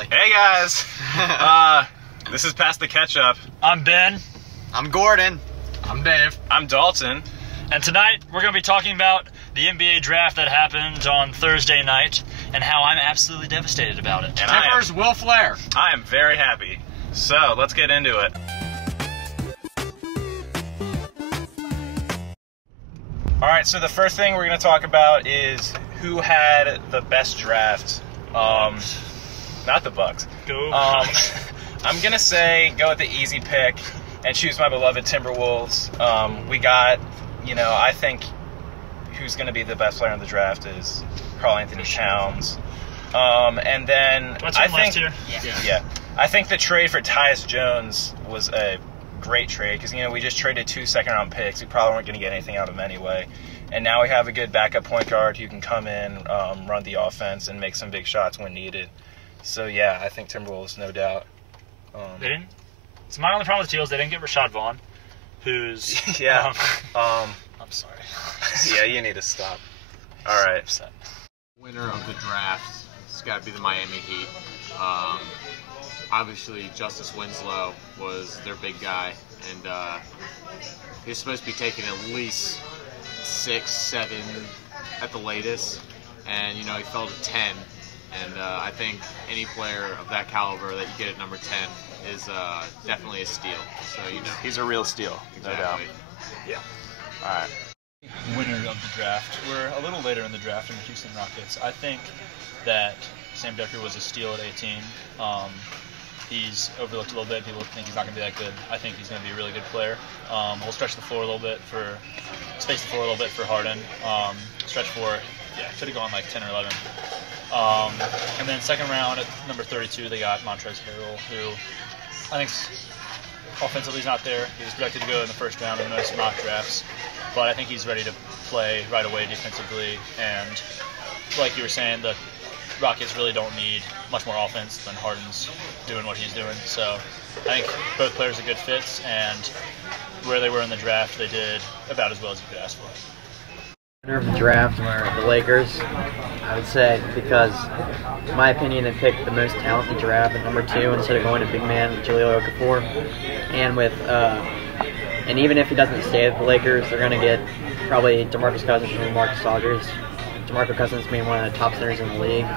Hey guys, this is Past the Ketchup. I'm Ben. I'm Gordon. I'm Dave. I'm Dalton. And tonight we're going to be talking about the NBA draft that happened on Thursday night and how I'm absolutely devastated about it. And Tippers Will Flair. I am very happy. So let's get into it. Alright, so the first thing we're going to talk about is who had the best draft. Not the Bucks. I'm going to say go with the easy pick and choose my beloved Timberwolves. We got, I think who's going to be the best player in the draft is Karl-Anthony Towns. And then I think, I think the trade for Tyus Jones was a great trade because, we just traded 2 second-round picks. We probably weren't going to get anything out of them anyway. And now we have a good backup point guard who can come in, run the offense, and make some big shots when needed. So, yeah, I think Timberwolves, no doubt. They didn't? So my only problem with the Teals, they didn't get Rashad Vaughn, who's... Yeah. I'm sorry. Yeah, you need to stop. All right. Winner of the draft, it's got to be the Miami Heat. Obviously, Justice Winslow was their big guy, and he was supposed to be taking at least 6, 7 at the latest, and he fell to 10. And I think any player of that caliber that you get at number 10 is definitely a steal. So He's a real steal, no doubt. Yeah. All right. Winner of the draft. We're a little later in the draft in the Houston Rockets. I think that Sam Decker was a steal at 18. He's overlooked a little bit. People think he's not going to be that good. I think he's going to be a really good player. He'll stretch the floor a little bit space the floor a little bit for Harden. Stretch floor, could have gone like 10 or 11. And then second round at number 32, they got Montrezl Harrell, who I think offensively is not there. He was projected to go in the first round in most mock drafts, but I think he's ready to play right away defensively. And like you were saying, the Rockets really don't need much more offense than Harden's doing what he's doing. So I think both players are good fits, and where they were in the draft, they did about as well as you could ask for. Winner of the draft were the Lakers, I would say, because, in my opinion, they picked the most talented draft at number 2 instead of going to big man Jahlil Okafor. And even if he doesn't stay with the Lakers, they're going to get probably DeMarcus Cousins from LaMarcus Aldridge. DeMarcus Cousins being one of the top centers in the league,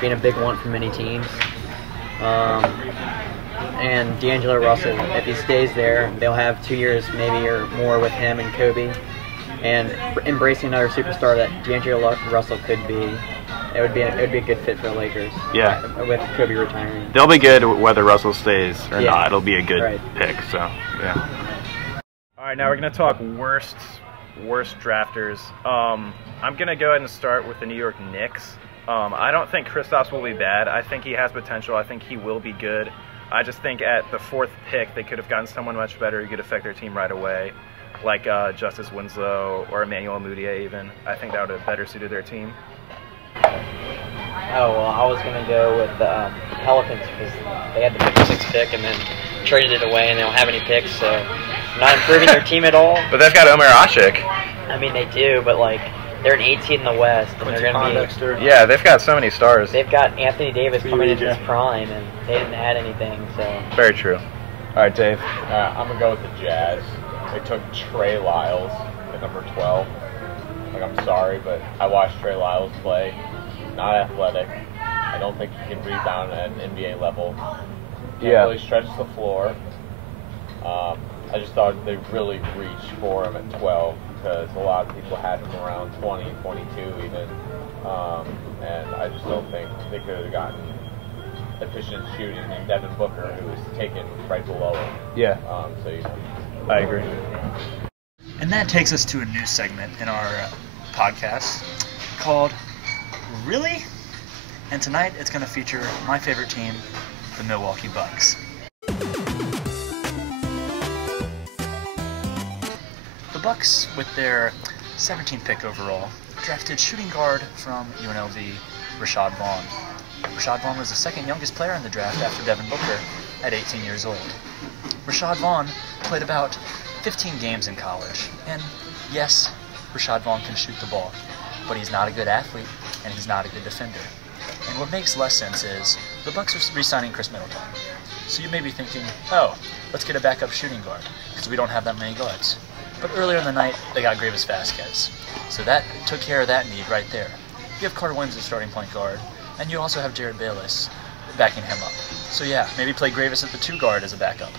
being a big one for many teams. And D'Angelo Russell, if he stays there, they'll have 2 years maybe or more with him and Kobe. And embracing another superstar that D'Angelo Russell could be, it would be a good fit for the Lakers. Yeah. With Kobe retiring. They'll be good whether Russell stays or not. It'll be a good pick. So yeah. All right, now we're gonna talk worst drafters. I'm gonna go ahead and start with the New York Knicks. I don't think Kristaps will be bad. I think he has potential. I think he will be good. I just think at the 4th pick they could have gotten someone much better who could affect their team right away, like Justice Winslow or Emmanuel Mudiay even. I think that would have better suited their team. Oh, well, I was going to go with the Pelicans because they had the 56th pick and then traded it away and they don't have any picks, so not improving their team at all. But they've got Omer Asik. I mean, they do, but they're an 18 in the West, and they're going to be... Yeah, they've got so many stars. They've got Anthony Davis coming into his prime, and they didn't add anything, so... Very true. All right, Dave. I'm going to go with the Jazz. They took Trey Lyles at number 12. I'm sorry, but I watched Trey Lyles play. Not athletic. I don't think he can rebound at an NBA level. Can't really stretch the floor. I just thought they really reached for him at 12 because a lot of people had him around 20, 22 even. And I just don't think they could have gotten efficient shooting in Devin Booker, who was taken right below him. Yeah. I agree. And that takes us to a new segment in our podcast called Really? And tonight it's going to feature my favorite team, the Milwaukee Bucks. The Bucks, with their 17th pick overall, drafted shooting guard from UNLV, Rashad Vaughn. Rashad Vaughn was the second youngest player in the draft after Devin Booker at 18 years old. Rashad Vaughn played about 15 games in college, and yes, Rashad Vaughn can shoot the ball, but he's not a good athlete, and he's not a good defender. And what makes less sense is the Bucks are re-signing Chris Middleton. So you may be thinking, oh, let's get a backup shooting guard, because we don't have that many guards. But earlier in the night, they got Gravis Vasquez. So that took care of that need right there. You have Carter Wentz as starting point guard, and you also have Jared Bayless backing him up. So yeah, maybe play Gravis at the 2 guard as a backup.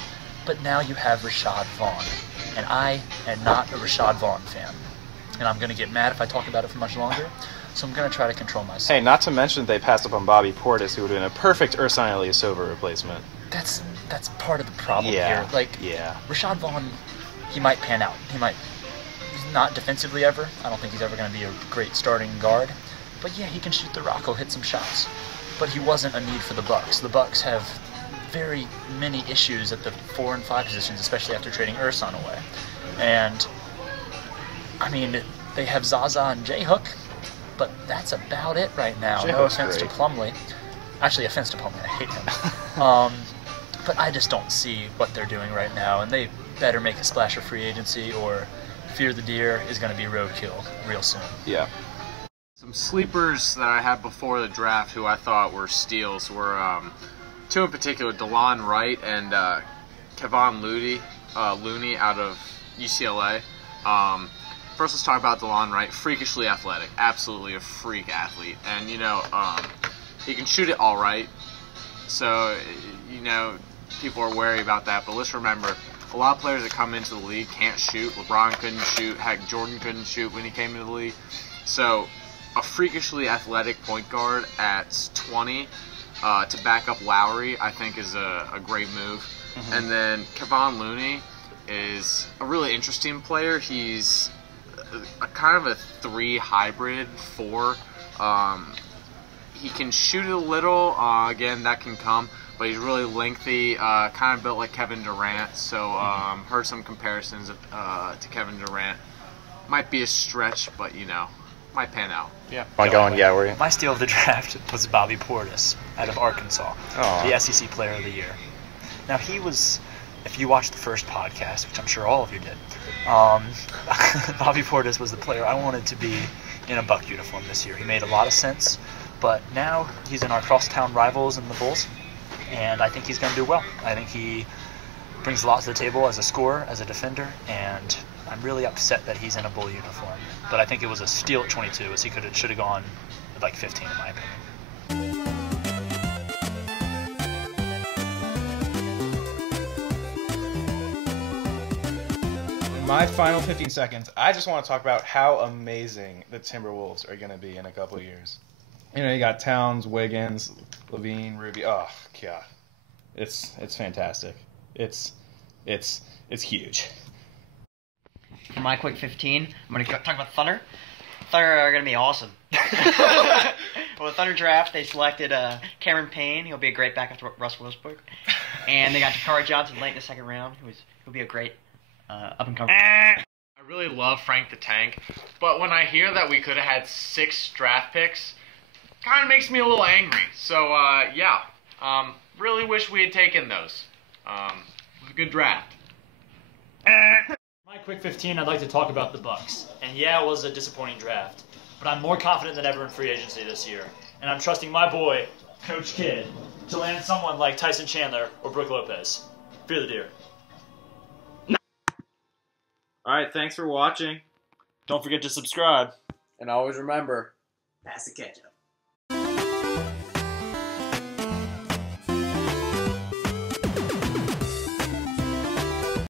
But now you have Rashad Vaughn, and I am not a Rashad Vaughn fan. And I'm going to get mad if I talk about it for much longer, so I'm going to try to control myself. Hey, not to mention they passed up on Bobby Portis, who would have been a perfect Ersan Ilyasova replacement. That's part of the problem here. Rashad Vaughn, he might pan out. He's not defensively ever. I don't think he's ever going to be a great starting guard. But yeah, he can shoot the rock. He'll hit some shots. But he wasn't a need for the Bucks. The Bucks have very many issues at the 4 and 5 positions, especially after trading Ersan away. And I mean, they have Zaza and J-Hook, but that's about it right now. No offense to Plumlee. Actually, offense to Plumlee. I hate him. But I just don't see what they're doing right now, and they better make a splash of free agency, or Fear the Deer is going to be roadkill real soon. Yeah. Some sleepers that I had before the draft who I thought were steals were 2 in particular, DeLon Wright and Kevon Looney out of UCLA. First, let's talk about DeLon Wright. Freakishly athletic. Absolutely a freak athlete. And, he can shoot it all right. So, people are wary about that. But let's remember, a lot of players that come into the league can't shoot. LeBron couldn't shoot. Heck, Jordan couldn't shoot when he came into the league. So, a freakishly athletic point guard at 20 to back up Lowry, I think, is a great move. Mm-hmm. And then Kevon Looney is a really interesting player. He's a kind of a 3 hybrid 4. He can shoot it a little. Again, that can come. But he's really lengthy, kind of built like Kevin Durant. So heard some comparisons to Kevin Durant. Might be a stretch, but might pan out. Yeah. My steal of the draft was Bobby Portis out of Arkansas, the SEC Player of the Year. Now he was, if you watched the first podcast, which I'm sure all of you did, Bobby Portis was the player I wanted to be in a Buck uniform this year. He made a lot of sense, but now he's in our crosstown rivals in the Bulls, and I think he's going to do well. I think he brings a lot to the table as a scorer, as a defender, and I'm really upset that he's in a Bull uniform. But I think it was a steal at 22, as he should have gone at like 15 in my opinion. My final 15 seconds, I just want to talk about how amazing the Timberwolves are going to be in a couple of years. You got Towns, Wiggins, Levine, Ruby. Oh, God. It's fantastic. It's huge. For my quick 15, I'm going to talk about the Thunder. Thunder are going to be awesome. Well, the Thunder draft, they selected Cameron Payne. He'll be a great backup to Russell Westbrook. And they got Dakari Johnson late in the second round, who'll be a great up-and-comer. I really love Frank the Tank, but when I hear that we could have had 6 draft picks, kind of makes me a little angry. So, really wish we had taken those. It was a good draft. My quick 15, I'd like to talk about the Bucks. And yeah, it was a disappointing draft, but I'm more confident than ever in free agency this year. And I'm trusting my boy, Coach Kidd, to land someone like Tyson Chandler or Brook Lopez. Fear the Deer. Alright, thanks for watching. Don't forget to subscribe. And always remember, pass the ketchup.